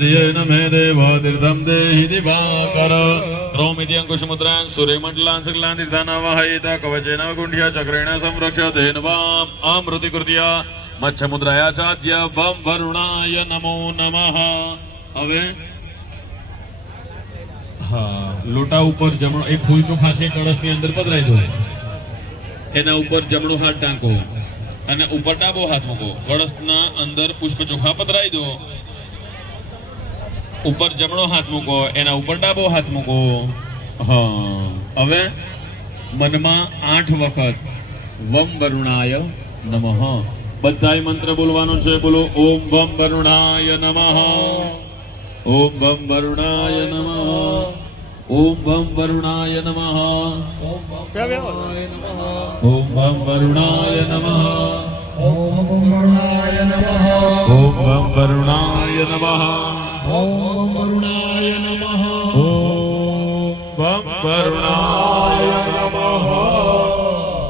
धियेन मे देव तीर्थं देहि दिवाकर रोमिति अंकुशमुद्रान् सूर्यमण्डलान् सकलान् तीर्थानावाहयेत कवचेन गुण्ड्या चक्रेण संरक्ष्य धेनुवाम् अमृतिकृत्या मच्छमुद्राया चाद्य वं वरुणाय नमो नमः। હવે હા લોટા ઉપર જમણો એક ફૂલ ચોખા છે કળશની અંદર પધરાઈ દો, એના ઉપર જમણો હાથ ટાંકો અને ઉપર ડાબો હાથ મૂકો, કળશના અંદર પુષ્પ ચોખા પધરાઈ દો, ઉપર જમણો હાથ મૂકો, એના ઉપર ડાબો હાથ મૂકો। હા હવે મનમાં 8 વખત વમ વરુણાય નમઃ બધાય મંત્ર બોલવાનો છે। બોલો ઓમ વમ વરુણાય નમઃ, ओम वम वरुणाय नमः, ओम वम वरुणाय नमः, ओम वम वरुणाय नमः, ओम वरुणाय नमः, ओम वम वरुणाय नमः, ओम वरुणाय नमः, ओम वम वरुणाय नमः।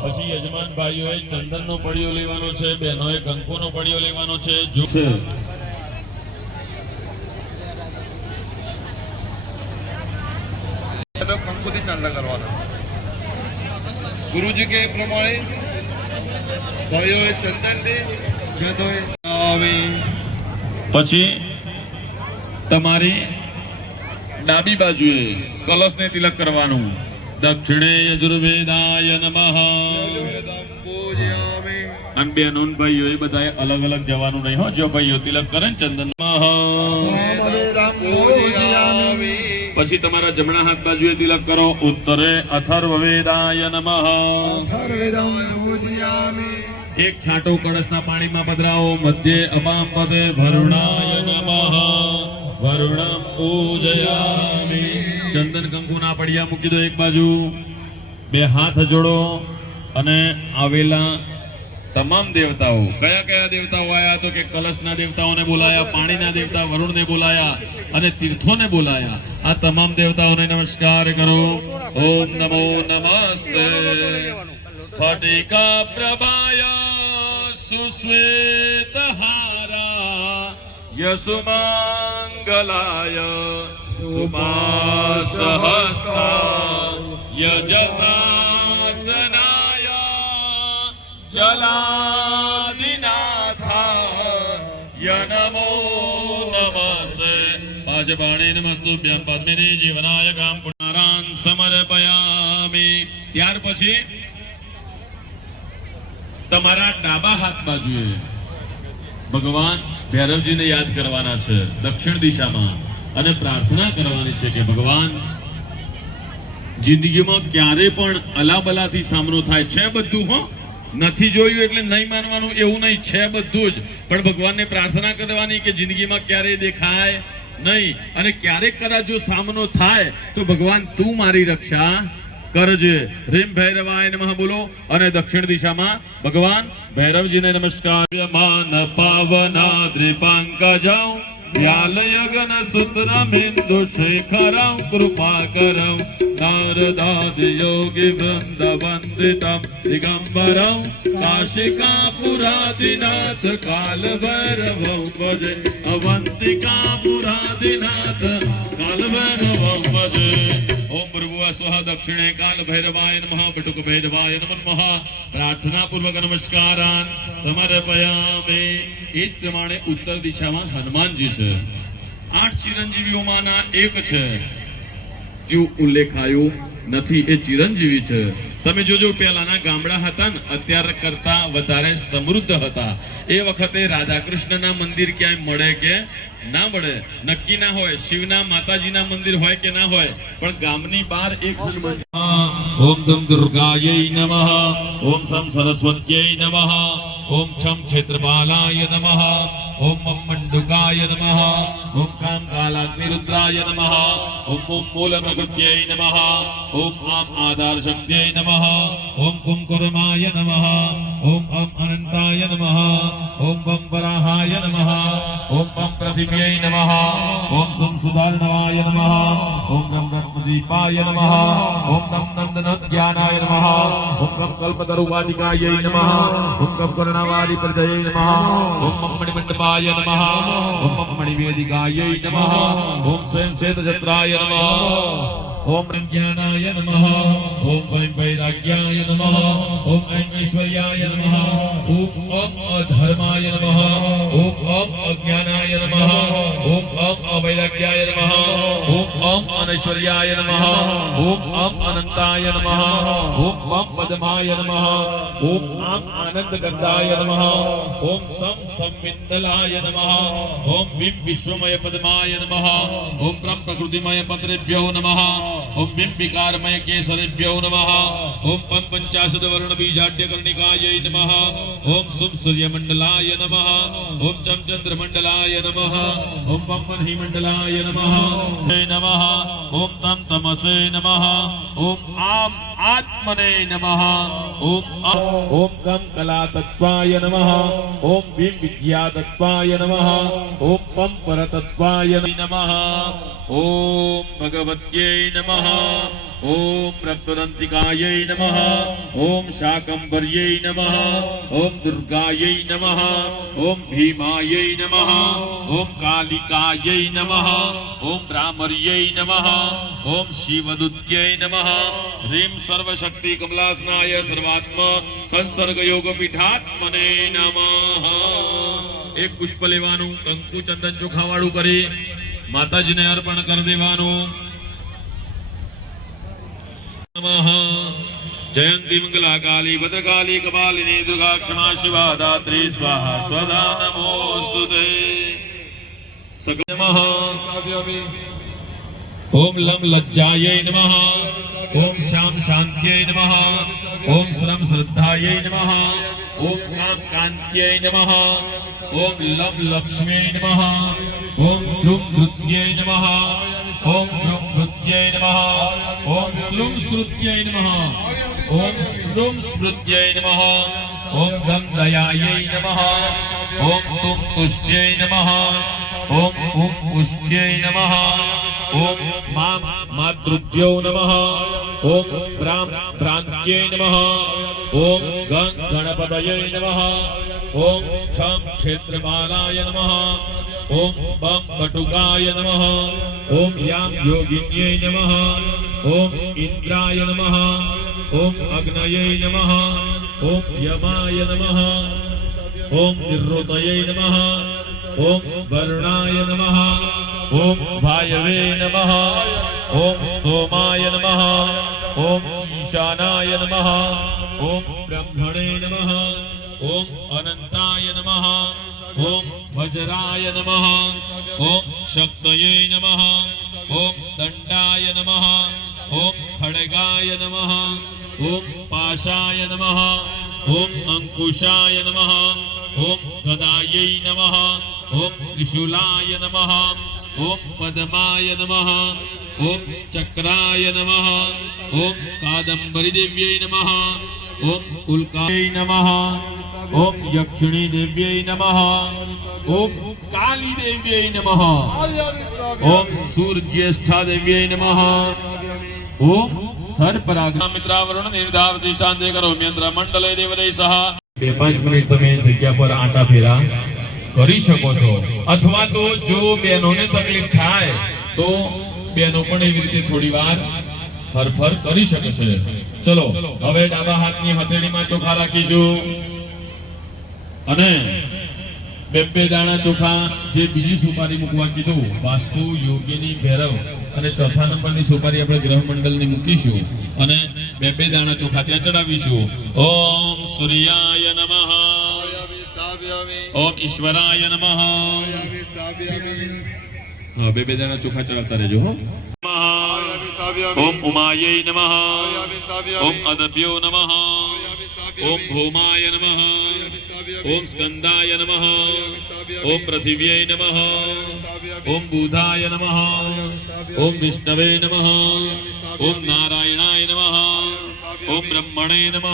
પછી યજમાન ભાઈઓએ ચંદનનો પડિયો લેવાનો છે, બહેનોએ કંકુનો પડિયો લેવાનો છે। જો કંકુથી ચાંદા કરવાના ગુરુજી કે પ્રમાણે ભાઈઓએ ચંદનથી બહેનોએ આવે। પછી તમારી ડાબી બાજુએ કલશને તિલક કરવાનું। દક્ષિણે યજુર્વેદાય નમઃ। અને બહેનો ને ભાઈઓ બધાએ અલગ અલગ જવાનું નહીં હો, જો ભાઈઓ તિલક કરે ને ચંદન પછી તમારા જમણા હાથ બાજુએ તિલક કરો। ઉત્તરે અથર્વવેદાય નમઃ। એક છાંટો કળશના પાણીમાં પધરાવો। મધ્યે અપામ પદે વરુણાય નમઃ, વરુણમ પૂજયામિ। ચંદન કંકુના પડિયા મૂકી દો એક બાજુ, બે હાથ જોડો અને આવેલા તમામ દેવતાઓ, કયા કયા દેવતાઓ આયા તો કે કલશના દેવતાઓને બોલાયા, પાણીના દેવતા વરુણને બોલાયા અને તીર્થોને બોલાયા। આ તમામ દેવતાઓને નમસ્કાર કરો। ઓમ નમો નમસ્તે સ્ફટિકા પ્રભાયા સુશ્વેતહારા યસુમંગલાય સુમાસહસ્તા યજસાસનાય જલાદિનાથાય નમો નમસ્તે। પાજબાણે નમસ્તુભ્યં પદ્મિની જીવનાય ગામ પુનરાન સમર્પયામિ। ત્યાર પછી તમારા ડાબા હાથ બાજુએ ભગવાન ભૈરવજીને યાદ કરવાના છે દક્ષિણ દિશામાં અને પ્રાર્થના કરવાની છે કે ભગવાન જિંદગીમાં ક્યારે પણ અલાબલાથી સામનો થાય છે બધું હો, નથી જોયું એટલે નહીં માનવાનું એવું નહીં, છે બધું જ, પણ ભગવાનને પ્રાર્થના કરવાની કે જિંદગીમાં ક્યારે દેખાય નહીં અને ક્યારેક કદાચ જો સામનો થાય તો ભગવાન તું મારી રક્ષા કરજે। રીમ ભૈરવાય નમઃ બોલો અને દક્ષિણ દિશામાં ભગવાન ભૈરવજીને નમસ્કાર। માન પાવના દ્રિપંકજૌ વ્યાલયગન સૂત્રમેન્દુ શેખરં કૃપાકરં નારદાદિ યોગી વૃંદ વંદિતં દિગંબરં કાશિકાપુરાદિનાથ કાલભૈરવં ભજે અવંતિકાપુરાદિનાથ કાલભૈરવં ભજે। ओम भृगुः स्वः दक्षिणे काल भैरवाय नमः बटुक भैरवाय नमः। प्रार्थना पूर्वक नमस्कारान समर्पयामि। એ જ પ્રમાણે ઉત્તર દિશામાં હનુમાનજી છે, 8 ચિરંજીવીઓમાંના એક છે, જો ઉલ્લેખાયું નથી એ ચિરંજીવી છે। તમે જોજો પહેલાના ગામડા હતા ને અત્યારે કરતા વધારે સમૃદ્ધ હતા। એ વખતે રાધા કૃષ્ણના મંદિર ક્યાંય મળે કે ના મળે નક્કી ના હોય, શિવના માતાજીના મંદિર હોય કે ના હોય, પણ ગામની બહાર એક ઓમ ધમ દુર્ગાય નમઃ, ઓમ સમ સરસ્વત્यै નમઃ, ઓમ છમ ક્ષેત્રપાલાય નમઃ, ओम मंडुकाय नमः, ओम काम कालाग्निरुद्राय नमः, ओम मूल प्रकृत्यै नमः, ओम आम आधार शक्त्यै नमः, ओम कुंकुरमाय नमः, ओम अम अनंताय नमः ओम बम वराहाय नमः ओम बम पृथिव्यै नमः ओम सं सुधारणवाय नमः ओम गम रत्नदीपाय नमः ओम नम नंदनोद्यानाय नमः ओम गम कल्पतरुवाटिकायै नमः ओम गम कर्णवारि प्रदये नमः ओम मम मणिमण्डपाय नमः ओम मम मणिवेदिकायै नमः ओम स्वयं श्वेतछत्राय नमः ओम ज्ञानाय नमः ओम वैं वैराग्याय नमः ओम ऐं ऐश्वर्याय नमः ओम अधर्माय नमः ओम अज्ञानाय नमः ओम अवैराग्याय नमः ओम अनैश्वर्याय नमः ओम अनंताय नमः ओम पद्माय नमः ओम आनंदगंधाय नमः ओम संविन्दलाय नमः ओम बिं विश्वमय पद्माय नमः ओम ब्रह्म प्रकृतिमय पत्रेभ्यो नमः ओम बिं विकारमय केसरेभ्यो नमः ओम पं पंचाशद वरुण बीजाड्यकर्णिकायै नमः ओम सुम सूर्यमंडलाय नमः ओम चम चंद्रमंडलाय नमः ओम पं महीमंडलाय नमः नमः ओम तम तमसे नमः ओम आम आत्मने नमः ओम कम कला तत्वाय नमः ओम बिं विद्या तत्वाय नमः ओम पं परतत्वाय नमः ओम भगवत्यै नमः ओम रक्तदंतिकायै नमः ओम शाकंभर्यै नमः ओम दुर्गायै नमः ओम भीमायै नमः ओम कालिकायै नमः ओम ब्राह्मर्यै नमः ओम शिवदूत्यै नमः ह्रीं सर्वशक्ति कमलासनाय सर्वात्मा संसर्ग योग पीठात्मने नमः एक पुष्प लेવાનું કંકુ ચંદન ચોખા વાળું કરી માતાજીને અર્પણ કરી દેવાનું नमः जयंती मंगला काली भद्रकाली कपालिनी दुर्गा क्षमा शिवा दात्री स्वाहा स्वधा नमोस्तुते सकल नमः ओम लम लज्जायै नमः ओम शाम शांत्यै नमः ओम श्रम श्रद्धायै नमः ओम काम कांत्यै नमः ओम लम लक्ष्म्यै नमः ओम ध्रुम धृत्यै नमः ओम ध्रुम धृत्यै नमः ओम श्रुम श्रुत्यै नमः ओम श्रुम स्मृत्यै नमः ओम गंगयायै नमः ओम तुम तुष्ट्यै नमः ओम पुष्ट्यै नमः ओम मां मातृभ्यो नमः ओम भ्रान्त्यै नमः ओम गणपतये नमः ओम क्षम क्षेत्रपालाय नमः ओम बम बटुकाय नमः ओम याम योगिन्यै नमः ओम इंद्राय नमः ओम अग्नये नमः ओम यमाय नमः ओम निरुतये नमः ओम वरुणाय नमः ओम भायवे नमः ओम सोमाय नमः ओम ईशानाय नमः ओम ब्रह्मणे नमः ओम अनंताय नमः ओम वज्राय नमः ओम शक्तये नमः ओम दंडाय नमः ओम खड्गाय नमः ओम पाशाय नमः ओम अंकुशाय नमः ओम गदायै नमः ओम त्रिशूलाय नमः ओम पद्माय नमः ओम चक्राय नमः ओम कादंबरी देव्यै नमः ओम उल्कायै नमः ओम यक्षिणी देव्यै नमः ओम काली देव्यै नमः ओम सूर्यज्येष्ठा देव्यै नमः ओम सर्पराग मित्रावरुण निर्धावतिष्ठान्ते करोमि यंत्र मंडले देवदै सह 2-5 મિનિટ તમે જગ્યા પર આંટા ફેરા કરી શકો છો અથવા તો જો બહેનોને તકલીફ થાય તો બહેનો પણ એવી રીતે થોડીવાર ફરફર કરી શકે છે ચલો હવે ડાબા હાથની હથેળીમાં ચોખા રાખીશું અને બે દાણા ચોખા જે બીજી સુપારી મૂકવા કીધું વાસ્તુ યોગીની ભૈરવ અને ચોથા નંબરની સુપારી આપણે ગ્રહ મંડળની મૂકીશું અને બે દાણા ચોખા ત્યાં ચડાવીશું ઓમ સૂર્યાય નમઃ ओम ईश्वराय नमः हाँ बे दाना चोखा चढ़ाता रहे हो ओम उमायै नमः ओम अदभ्यो नमः ओम भौमाय नमः ओम स्कंदाय नमः ओम पृथिव्यै नमः ओम बुधाय नमः ओम विष्णवे नमः ओम नारायणाय नमः ओम ઓમ બ્રહ્મણે નમઃ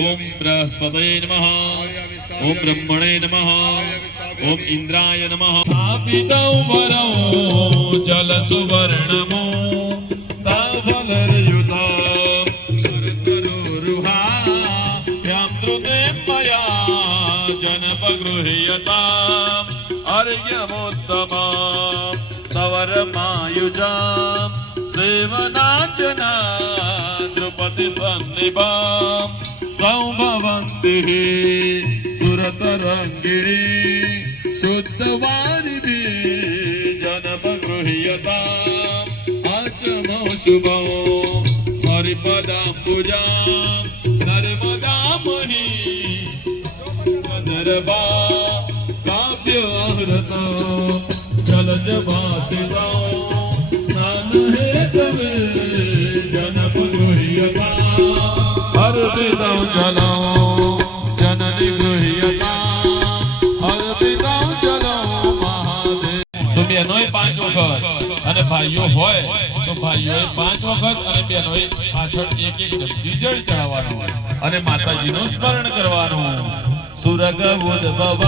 ઓમ બૃહસ્પતये નમઃ ઓમ બ્રહ્મણે નમઃ ઓમ ઇન્દ્રાય નમઃ સ્થાપિતૌ વરૌ જલ સુવર્ણમો તાવલરયુતા સરસરોરુહા યામૃતે મયા જનપગૃહ્યતા अर्यमोत्तमं तवरमायुजां सेवनाचना द्रुपति सन्निभां सौभवन्ति सुरतरङ्गिणी शुद्धवारिभिः जनपगृह्यताम् आचमो शुभो हरिपदाम्बुजां नर्मदामणि नरबा जलजवासिता स्नान हेतवे जनपगृह्यता अर्पितं जलं जननि गृह्यता अर्पितं जलं महादेव તો બહેનોએ 5 વખત અને ભાઈઓ હોય તો ભાઈઓએ 5 વખત અને બહેનોએ પાછળ એક ચમચી જળ ચડાવવાનું અને માતાજીનું સ્મરણ કરવાનું સુરગ ઉદ્ભવં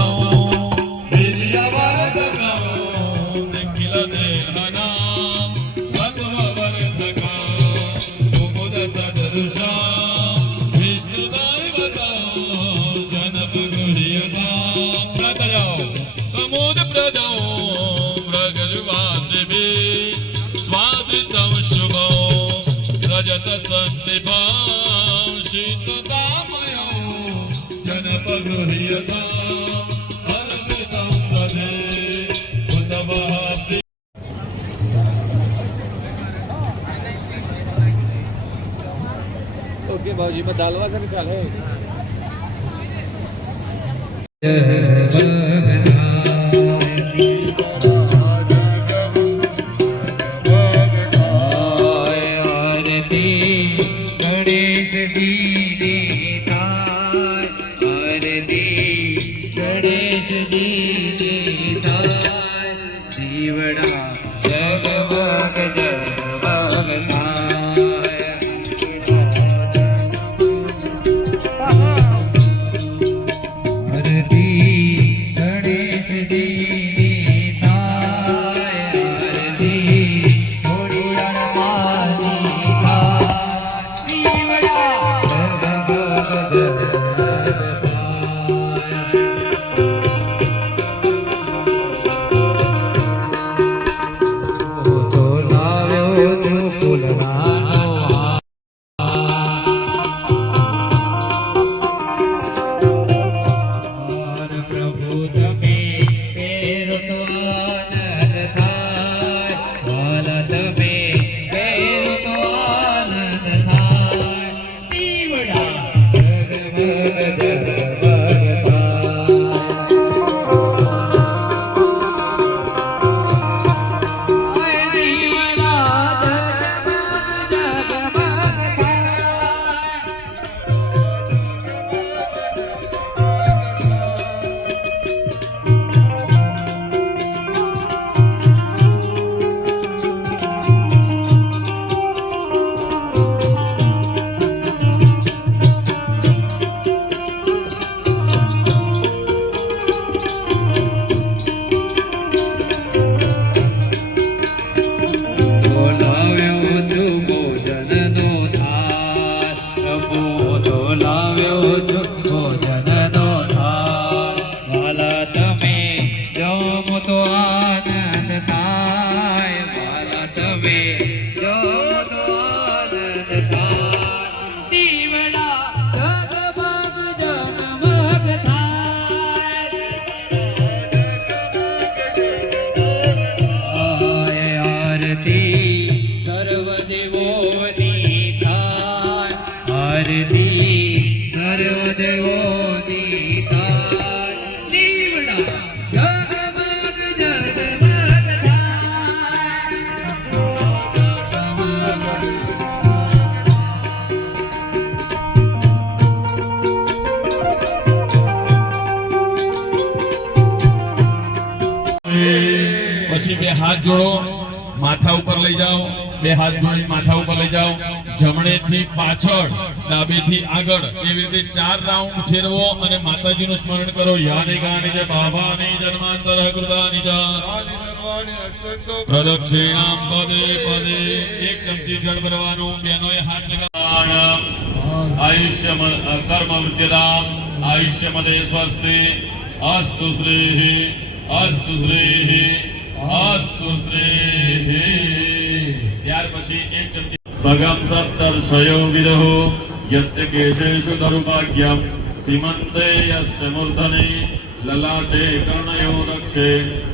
ओके भाजी में दालवा से चाले गणेश जी गणेश जी जीवड़ा जगमग जगमग પછી બે હાથ જોડો, માથા ઉપર લઈ જાઓ, બે હાથ જોડી માથા ઉપર લઈ જાઓ, જમણેથી પાછળ ડાબેથી આગળ એવી રીતે 4 રાઉન્ડ ફેરવો અને માતાજીનું સ્મરણ કરો. યાની ગાની જય બાબાની જન્માંતર કૃતાની જય પ્રદક્ષિણામ પદે પદે. 1 ચમચી જળ ભરવાનું. બહેનોએ હાથ લગાવવાના. આયુષ્ય કર્મ વૃદ્ધિદામ આયુષ્યમદે સ્વસ્તિ અસ્તુ શ્રીઃ અસ્તુ શ્રીઃ અસ્તુ શ્રીઃ. ત્યાર પછી 1 ચમચી ભગમ સપ્તર્ષયો વિરહો યત્ય કેશેષુ દરુભાગ્યમ સીમંતે અષ્ટમૂર્ધને લલાટે કર્ણયો રક્ષે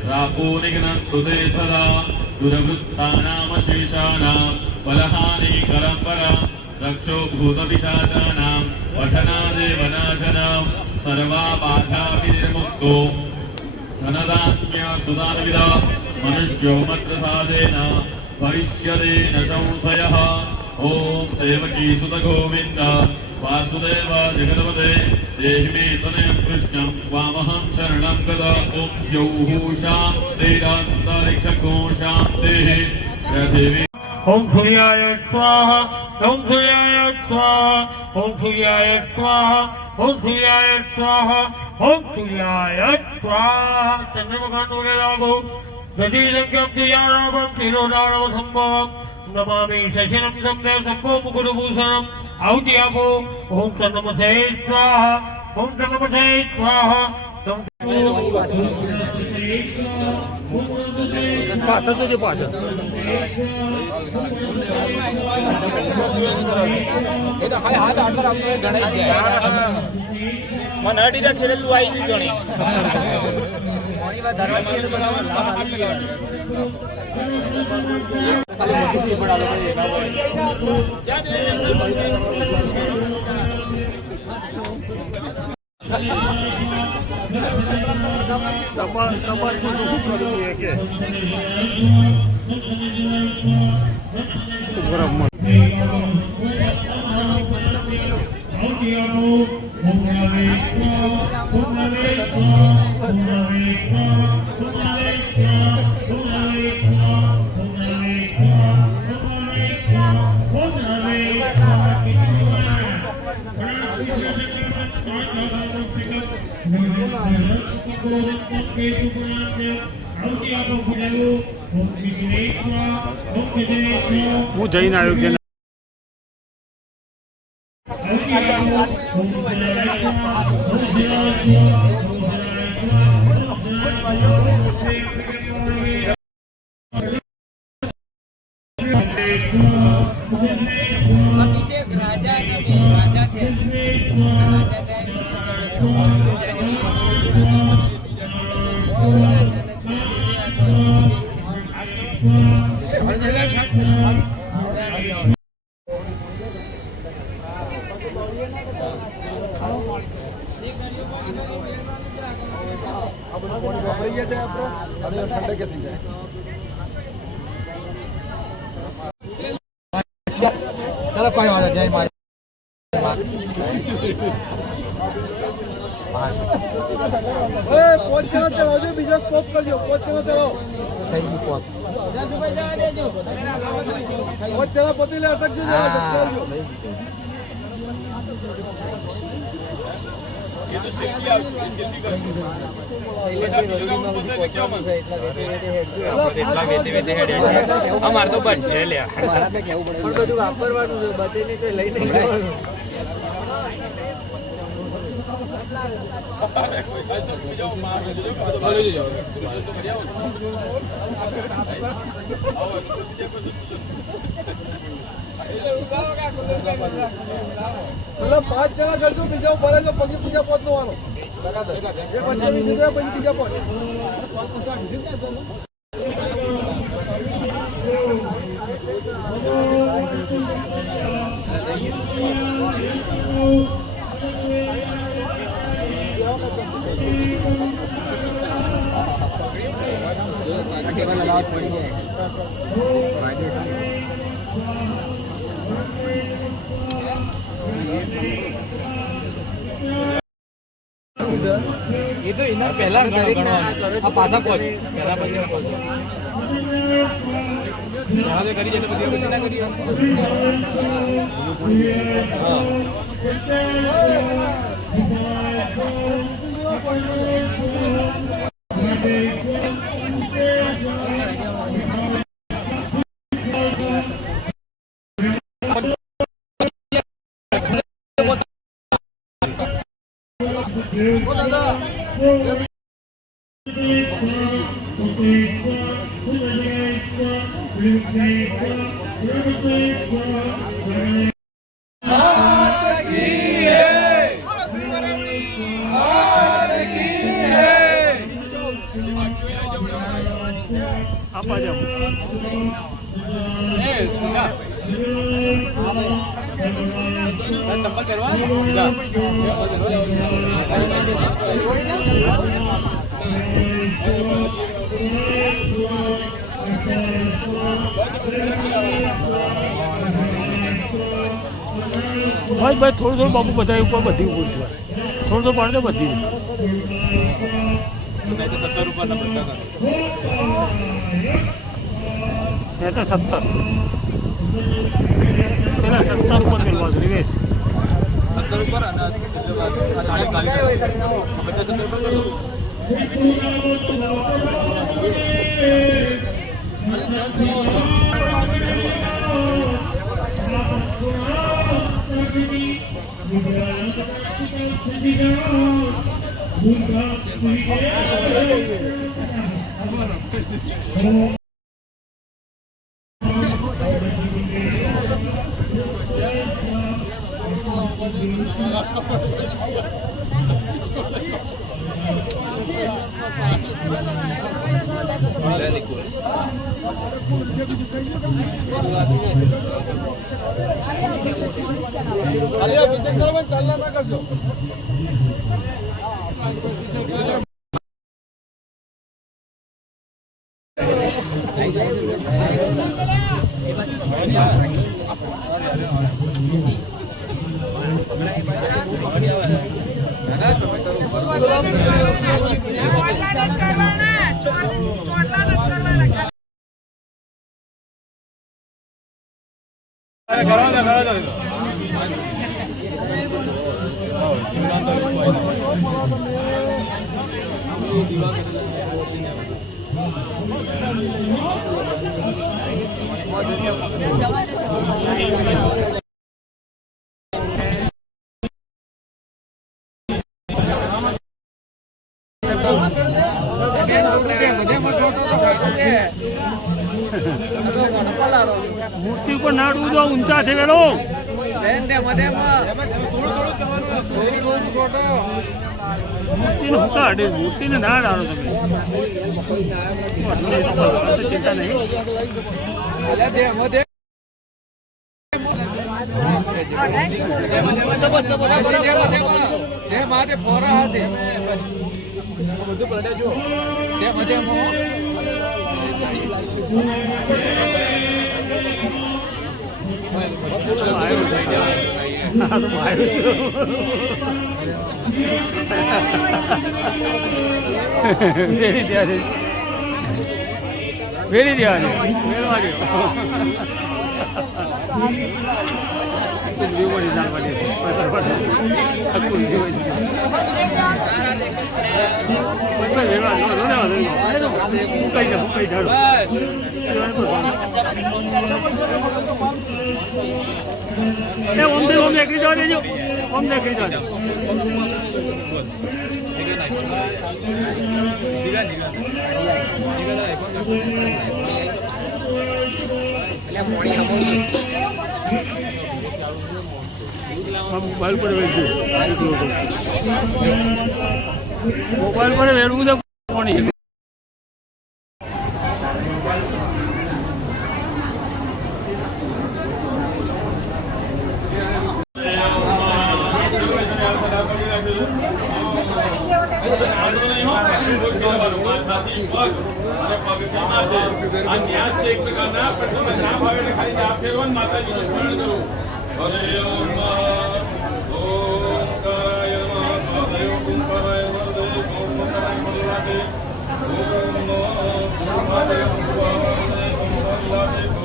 રાપો નિઘ્નન્તુ તે સદા દુર્વૃત્તાનામ શેષાનામ બલહાનિકરં પરમ રક્ષો ભૂતપિશાચાનાં પઠનાદેવ નાશનાં સર્વા બાધા વિનિર્મુક્તો ધનદાન્ય સુદાનવિદા મનુષ્યો મત્પ્રસાદેન ભવિષ્યતે ન સંશયઃ. ઓમ દેવકી સુત ગોવિંદ વાસુદેવ જગદપતે દેહિ મે તનયં કૃષ્ણં વામહં શરણં ગત. ઓમ દ્યૌઃ શાન્તિરંતરિક્ષકો શાન્તિઃ પૃથિવી. ઓમ સૂર્યાય સ્વાહા ઓમ સૂર્યાય સ્વાહા ઓમ સૂર્યાય સ્વાહા ઓમ સૂર્યાય સ્વાહા ઓમ સૂર્યાય સ્વાહા. ચંદ્રમુખાન વગેરાગો સજીરંગમ દિયારાવમ શિરોદારવ સંભવમ નમામિ શશિરમ સંદેવ સંભો મુકુરભૂષણમ. આહુતિ આપો. ઓમ ચંદ્રમસે સ્વાહા ઓમ ચંદ્રમસે સ્વાહા. પાછળ તો જે પાછળ એ તો ખાલી હાથ આટલા રાખતો ગણાઈ જાય. મને અડી જા ખેલે તું આવી દી ગણી ઘણી વાર ધરવાડી એટલે બધું લાભ આવી ગયો. ખાલી મોટી થી પણ આ લોકો એકા હોય. ટપાલ શું કરવું એ કે હું જઈને આવ્યો કે અભિષેક રાજા તમે રાજા થયા चलो कोई बात जय माता પોચ જણા ચલાવજો, બીજા સ્ટોપ કરજો. પોચ જણા ચલાવો. થઈ ગયું પોત પોચ જણા પતિલે અટકજો. ચલાવજો. અમારે તો બસ છે લ્યા. મારા બે કેવું પડે પણ બધું વાપરવાનું છે. બચે નહીં તો લઈ નહીં જવાનું. પેલા 5 જણા કરજો, બીજા ઉભા રહેજો, પછી બીજા પહોંચવાનું. બરાબર એ વચ્ચે બીજી જાય, પછી બીજા પહોંચ. કેવા લાવત પડી જાય. એ તો એના પહેલા આ પાછા પહોંચ પહેલા પછી કરી જાય બધી બધી ના કરી આપા જાઓ નંબર કરવા ભાઈ ભાઈ થોડું થોડું બાપુ બધા ઉપર બધી ઉપર છે થોડું થોડું પાડે તો બધી નહીં તો 70 રૂપિયાના બધા એ તો 70 પેલા 70 ઉપર મેળવા છે રિવેશ 70 ઉપર અને ચાલના ના કરશો મૂર્તિ ઉપર નાડવું જો ઊંચા છે વેલો મૂર્તિને હું કાઢે મૂર્તિને ના ડાળો તમે ચિંતા નહીં વેરી ત્યારે વેરી દેવાની વેરવા દો ઓમ એકરી જવા દેજો ઓમ એકરી જવા દેજો મોબાઈલ પર મોબાઈલ પર વેડવું તો કોની માતાજી સ્મરણ કરો હરે ઓમ કાય મહાદેવ કુંભરાય વરદે કુંભરાય મલ્લાદે ઓમ નમો ભગવતે ભગવાને ભગવાને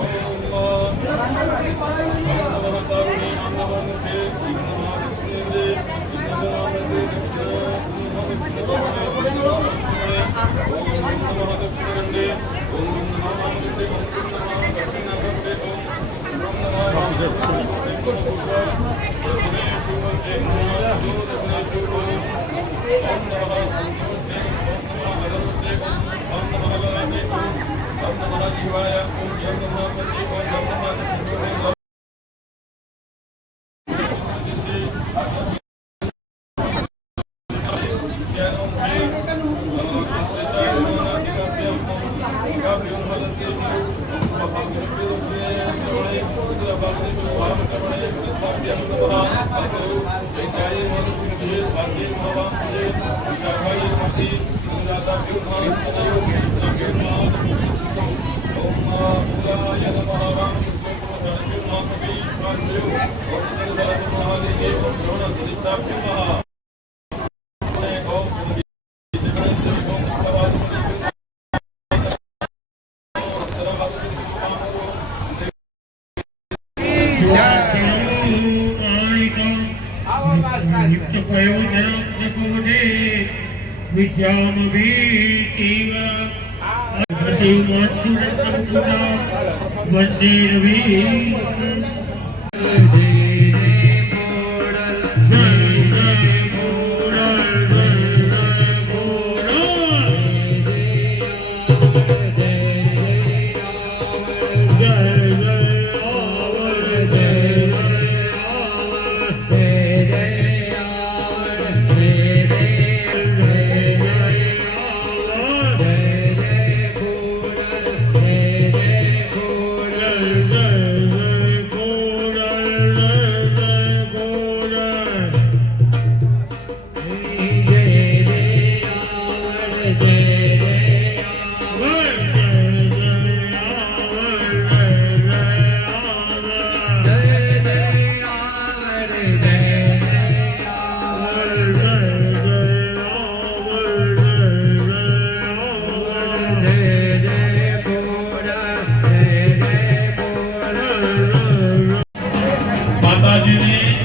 માતાજીની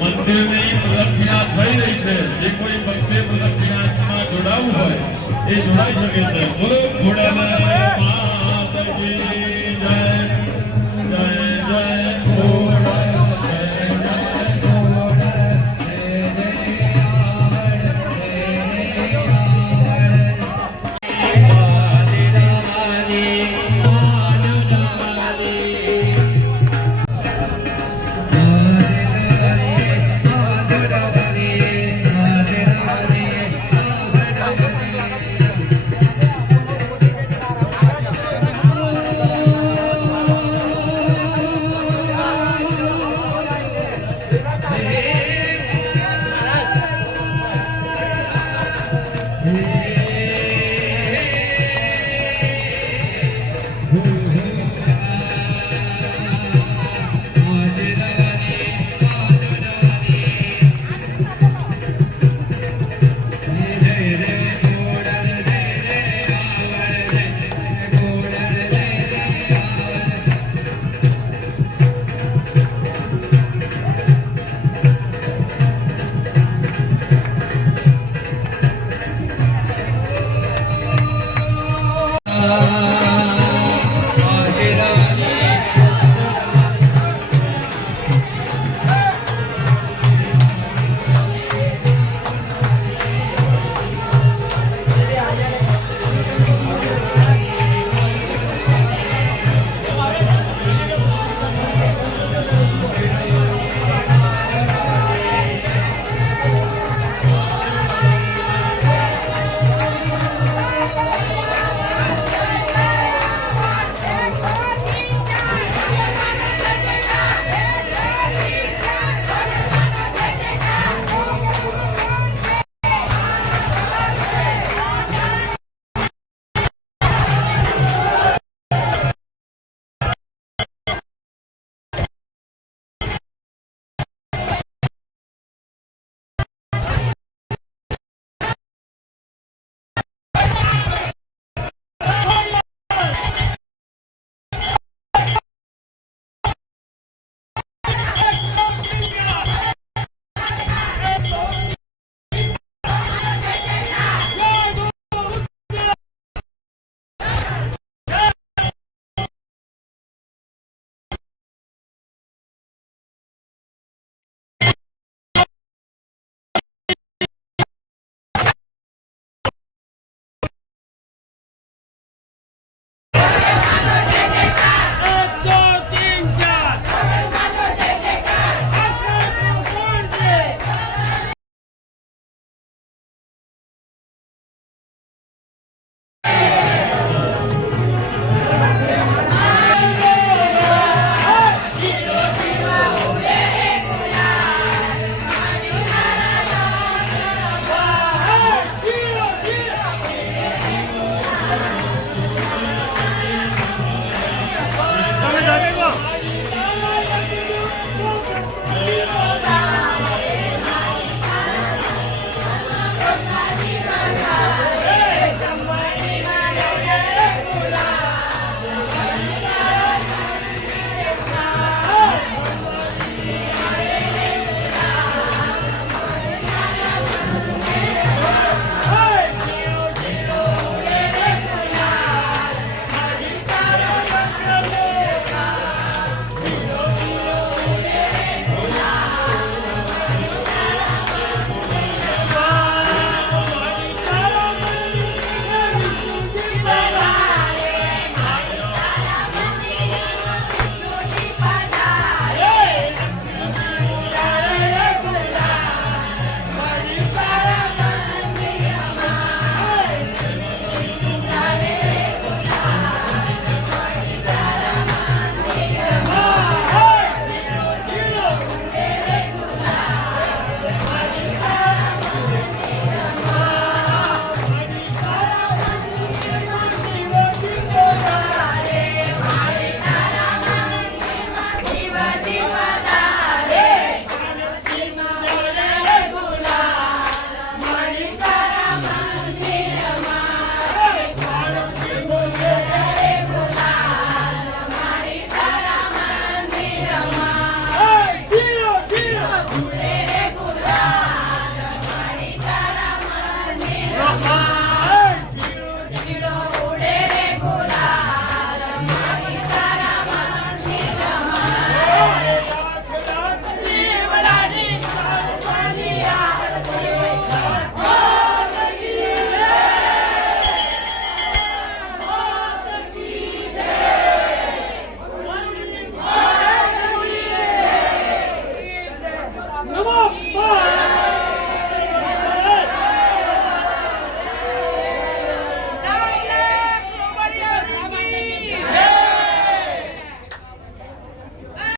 મંદિરની પ્રદક્ષિણા થઈ રહી છે. જે કોઈ ભક્તે પ્રદક્ષિણામાં જોડાવું હોય એ જોડાઈ શકે છે. બોલો ખોડિયાર માતાજી જય. જય જય ખોડિયાર, જય જય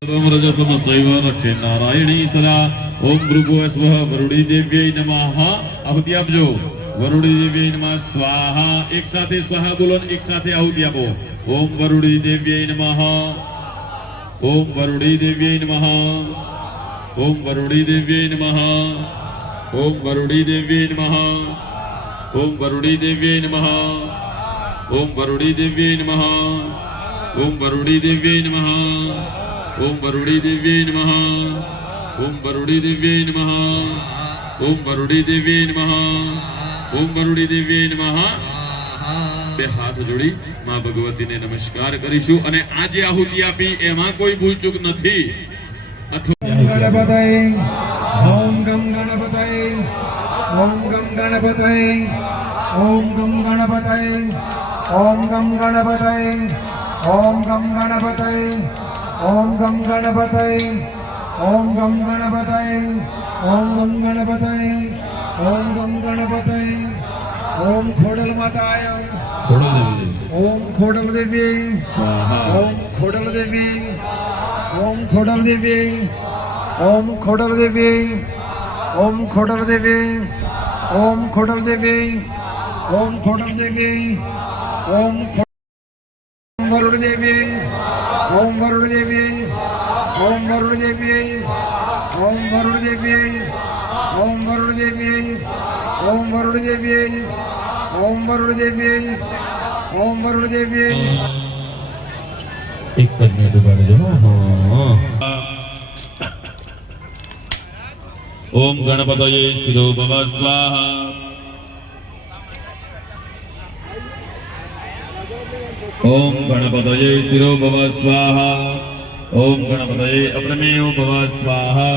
रजसमसैव रक्षे नारायणी सदा ओम भृगु स्वः वरुणी देव्यै नमः आहुति आपजो वरुणी देव्यै नमः स्वाहा एक साथे स्वाहा बोलो एक साथे आहुति आपो ओम वरुणी देव्यै नमः ओम वरुणी देव्यै नमः ओम वरुणी देव्यै नमः ओम वरुणी देव्यै नमः ओम वरुणी देव्यै नमः ओम वरुणी देव्यै नमः ओम वरुणी देव्यै नमः ओम वरुणी देव्यै नमः ओम वरुणी देव्यै नमः ओम वरुणी देव्यै नमः ओम वरुणी देव्यै नमः બે હાથ જોડી માં ભગવતીને નમસ્કાર કરીશું અને આજે આહુતિ આપી એમાં કોઈ ભૂલચૂક નથી गणपतये ओम गम गणपतये ओम गम गणपतये ओम गम गणपतये ओम गम गणपतये ओम गम गणपतये ओम गम गणपतये ओम गम गणपतये ओम गम गणपतये ओम गम गणपतये ओम खोडल माताय ओम खोडल देवी ओम खोडल देवी ओम खोडल देवी ओम खोडल देवी ओम खोडल देवी ओम खोडल देवी ओम खोडल देवी ओम वरुण देवी ओम वरुण देवी ओम वरुण देवी ओम वरुण देवी ओम वरुण देवी ओम वरुण देवी ओम वरुण देवी ओम वरुण देवी एक करने दोबारा जो ओम गणपतये स्थिरो भव स्वाहा ओम गणपतये स्थिरो भव स्वाहा ओम गणपतये अप्रमेयो भव स्वाहा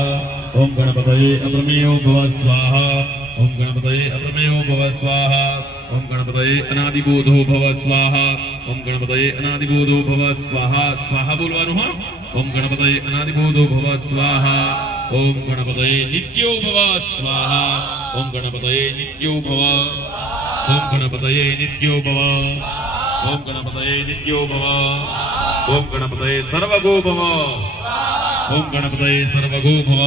ओम गणपतये अप्रमेयो भव स्वाहा ओम गणपतये अप्रमेयो भव स्वाहा ओम गणपतये अनादिबोधो भव स्वाहा ओम गणपतये अनादिबोधो भव स्वाहा स्वाहा बोलવાનું હા ओम गणपतये अनादिबोधो भव स्वाहा ओम गणपतये नित्यो भव स्वाहा ओम गणपतये नित्यो भव ओम गणपतये नित्यो भव ओम गणपतये नित्यो भव ओम गणपतये सर्वगो भव ओम गणपतये सर्वगो भव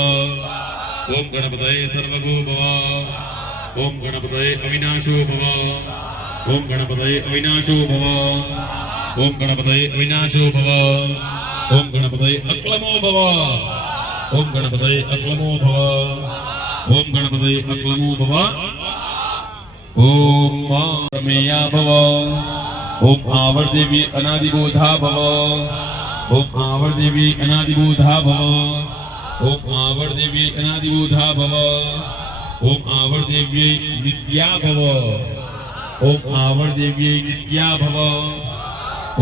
ओम गणपतये सर्वगो भव ओम गणपतये अविनाशो भव ओम गणपतये अविनाशो भव ओम गणपतये अविनाशो भव ओम गणपतये अक्लमो भव ओम गणपतये अक्लमो भव ओम गणपतये अक्लमो भव ओम प्रमेया भव ओम आवर्देवी अनादिबोधा भव ओम आवर्देवी अनादिबोधा भव ओम आवर्देवी अनादिबोधा भव ओम आवर्देव्यै नित्या भव ओम आवर्देव्यै नित्या भव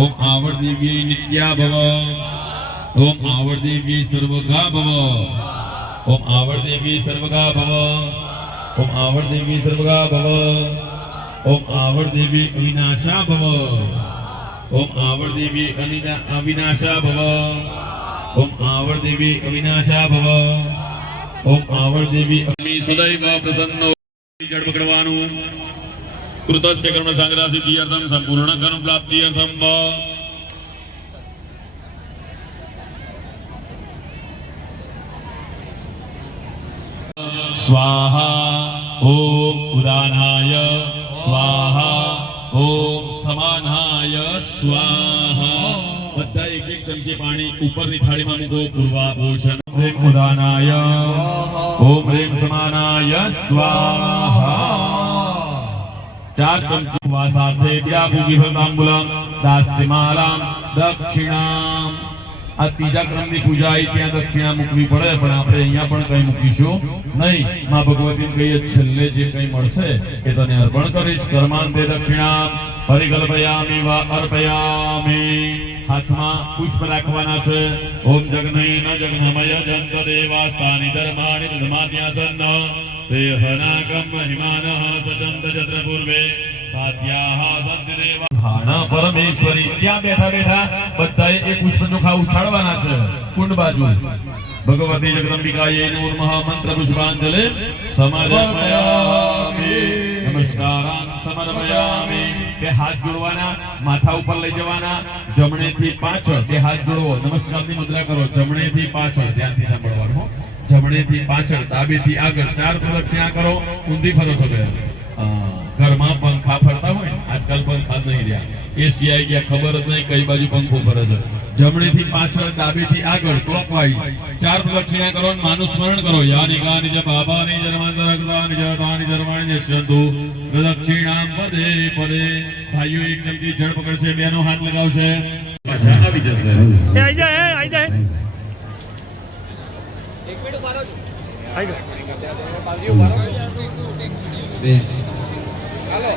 ओम आवर्देव्यै नित्या भव ओम आवर्देव्यै सर्वगा भव ओम आवर्देव्यै सर्वगा भव ओम आवर्देव्यै सर्वगा भव ओम आवर्देव्यै अविनाशा भव ओम आवर्देव्यै अविनाशा भव ओम आवर्देव्यै अविनाशा भव ओम आवर्देवी अग्नि सदैव प्रसन्नो जड़ पकड़वानु कृतस्य कर्म संग्रह सिद्ध्यर्थम संपूर्ण कर्म प्राप्त्यर्थम स्वाहा ओम उदानाय स्वाहा ओम समानाय स्वाहा બધા એક એક ચમચી પાણી ઉપરની થાળીમાં મૂકો પૂર્વાભૂષણ ઓમ ઉદાનાય ओम ह्रीं समानाय स्वाहा चार चमची वासाथे व्यापूगी भगतांबुलम दास्यमालाम दक्षिणाम આ ત્રીજા ક્રમની પૂજા આવી ત્યાં દક્ષિણા મૂકવી પડે પણ આપણે અહીંયા પણ કઈ મૂકીશું નહીં માં ભગવતીને કહીએ છેલ્લે જે કઈ મળશે એ તને અર્પણ કરીશ કર્માંતે દક્ષિણા પરિકલ્પયામિ વા અર્પયામિ હાથમાં પુષ્પ રાખવાના છે ઓમ જગનૈન જગનમય જંત દેવાસ્તાનિ ધર્માણિ ધર્માદ્યાસન્ન દેહનાગમ મહિમાનઃ સજંત જત્ર પૂર્વે સાધ્યાઃ સત્યદેવ હાના પરમેશ્વરી ત્યાં બેઠા બેઠા બધાએ એક પુષ્પ ચોખા ઉછાળવાના છે કુંડ બાજુ ભગવતી જગદંબિકાય નમઃ મંત્ર પુષ્પાંજલિ સમર્પયામિ નમસ્કારાન સમર્પયામિ. બે હાથ જોડવાના, માથા ઉપર લઈ જવાના, જમણેથી પાછળ બે હાથ જોડવો, નમસ્કારની મુદ્રા કરો. જમણેથી પાછળ, ધ્યાનથી સાંભળવાનું હો. જમણેથી પાછળ, ડાબેથી આગળ, 4 પ્રદક્ષિણા કરો. ઊંધી ફરો છો બે. ઘરમાં પંખા ફરતા હોય ને, આજકાલ પંખા જ નહીં રહ્યા, એ સિવાય ગયા, ખબર જ નહીં કઈ બાજુ પંખો ફરે છે. જમણેથી પાછળ, ડાબેથી આગળ, ક્લોકવાઇઝ 4 પ્રદક્ષિણા કરો અને માનું સ્મરણ કરો. યાની ગાની જ બાબાની જન્માંતરગ્રાની જ તાની જર્વાણી શંતુ પ્રદક્ષિણામ પદે પદે. ભાઈઓ એક ચમચી જળ પકડશે, બેનો હાથ લગાવશે, પાછા આવી જશે. એ આઈ જાય આઈ જાય એક મિનિટ ઉભા રહો છો. આઈ જાય બાવજી ઉભા રહો. હાલો.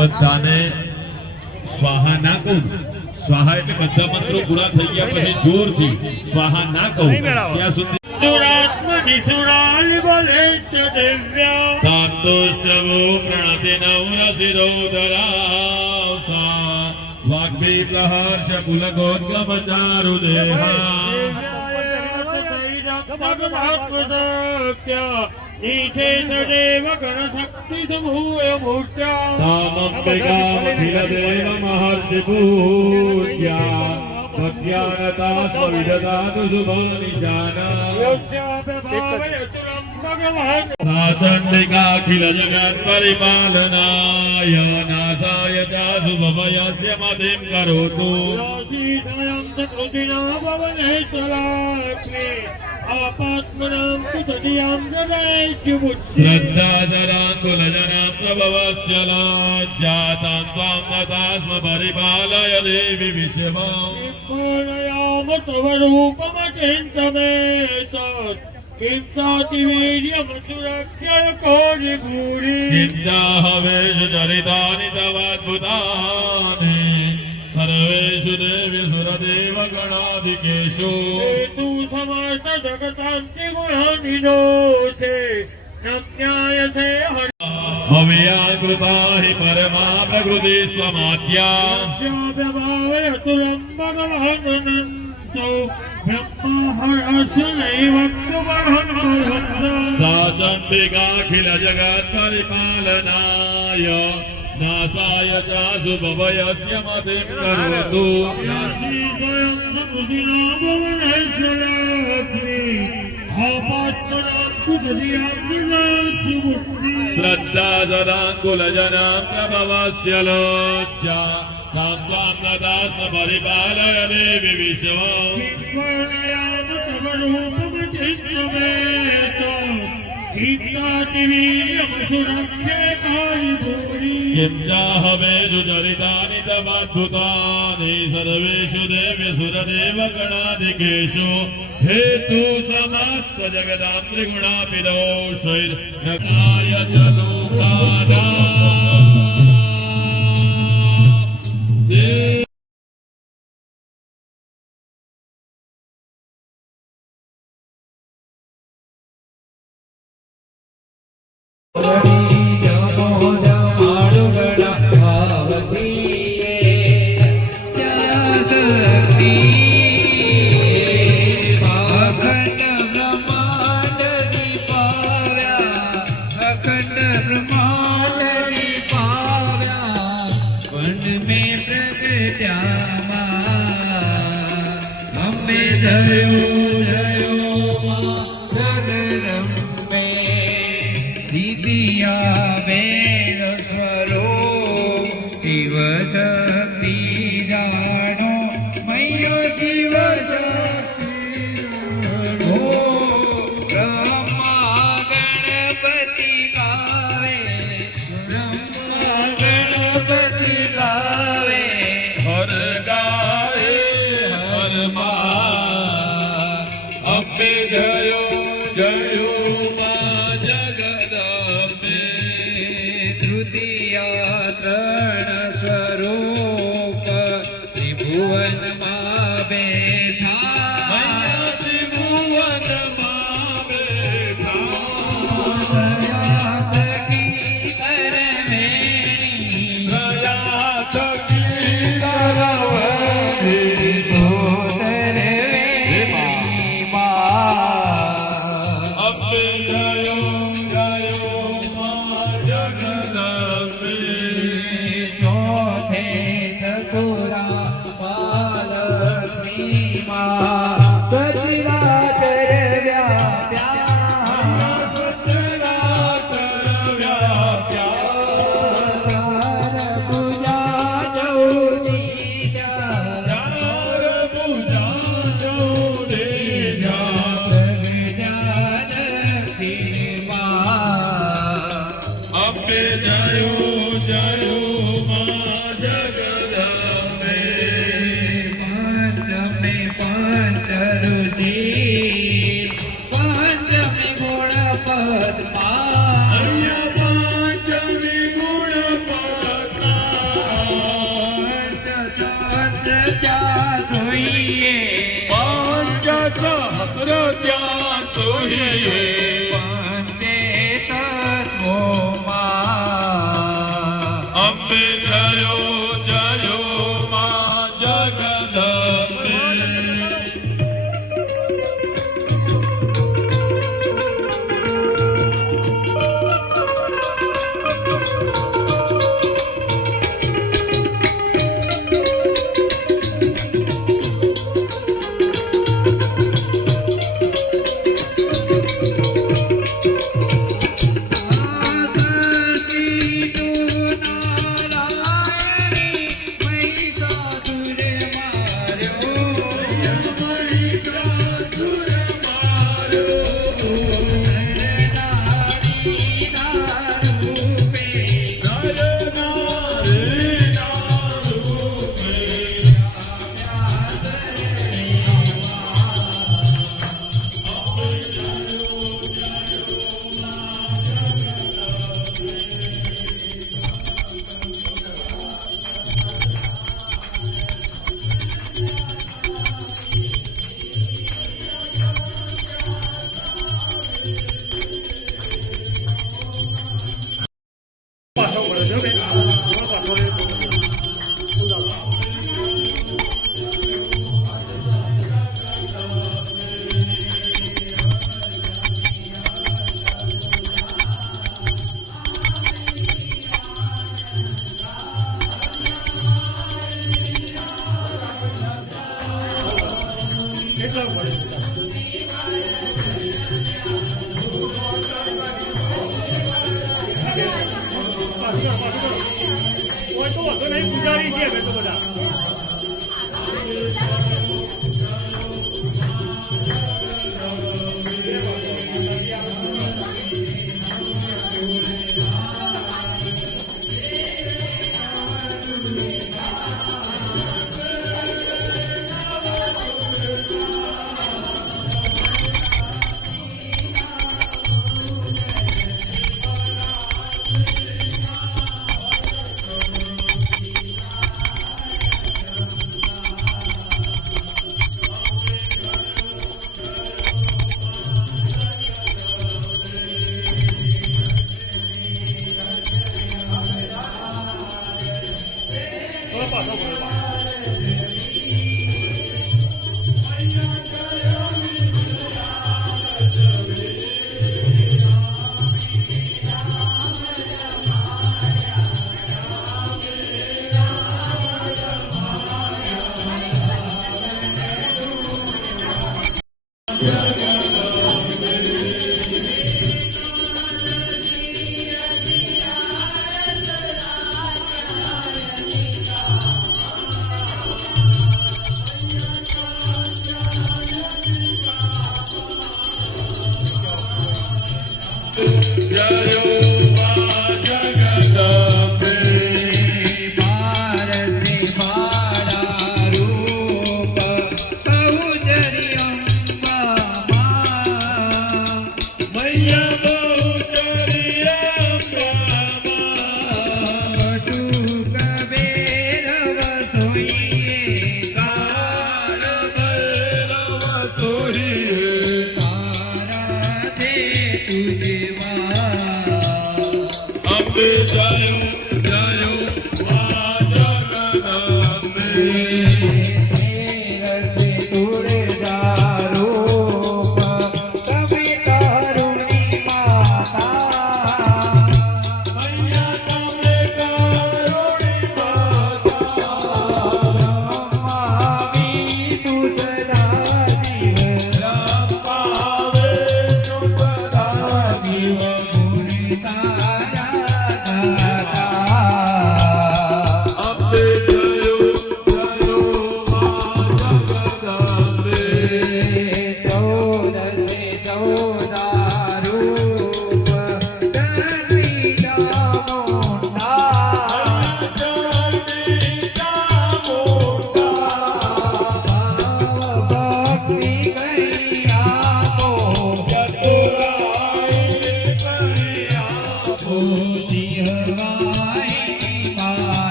બધાને સ્વાહા ના કહું. સ્વાહા એટલે બધા મંત્રો પૂરા થઈ ગયા પછી જોરથી સ્વાહા ના કહું ત્યાં સુધી તાતુષ્ટવો પ્રણતિ નવરસિરો ધરાવસા વાગ્ભી પ્રહર્ષ કુલગોદ્ગમ ચારુ દેહા तामम्बिकामखिलदेव महर्षिपूज्या भक्त्यानतास्मविददातु शुभनिशानाचण्डिकाखिल जगत्परिपालनाय नासाय च शुभमयस्य मतिं करोतु श्रद्धाचराङ्कुलजनां प्रभवस्य लाज्जातां त्वां नतास्म परिपालय देवि विश्वम् चिन्ताहवेषु चरितानि तवाद्भुतानि सर्वेषु देवि सुरदेव गणाधिकेषु समस्त જગતાંતિ ગુણાનિધો છે નમ્યાય છે ભવ્યા કૃપા હિ પરમા પ્રકૃતિ સ્વમાત્યા વ્યભાવે અતુલં ભગવાનંતો सा चण्डिकाखिल जगत् परिपालनाय नासाय च शुभभयस्य मतिं करोतु श्रद्धा सदाकुलजना प्रभवस्य लोच्या काम्यान्नदास्न परिपालय देवि विश्वम् किं चाहवे जुचरितानि तमद्भुतानि सर्वेषु देवेषु देवगणादिकेषु हेतु समस्त जगदां त्रिगुणापिदोषैर्नकाय च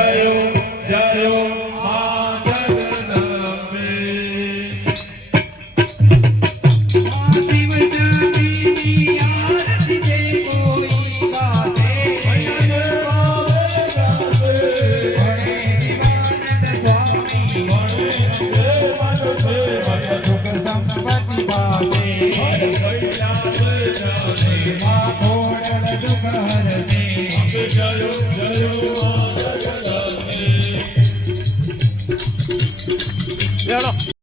જયો જયો મા જગદંબે બેડો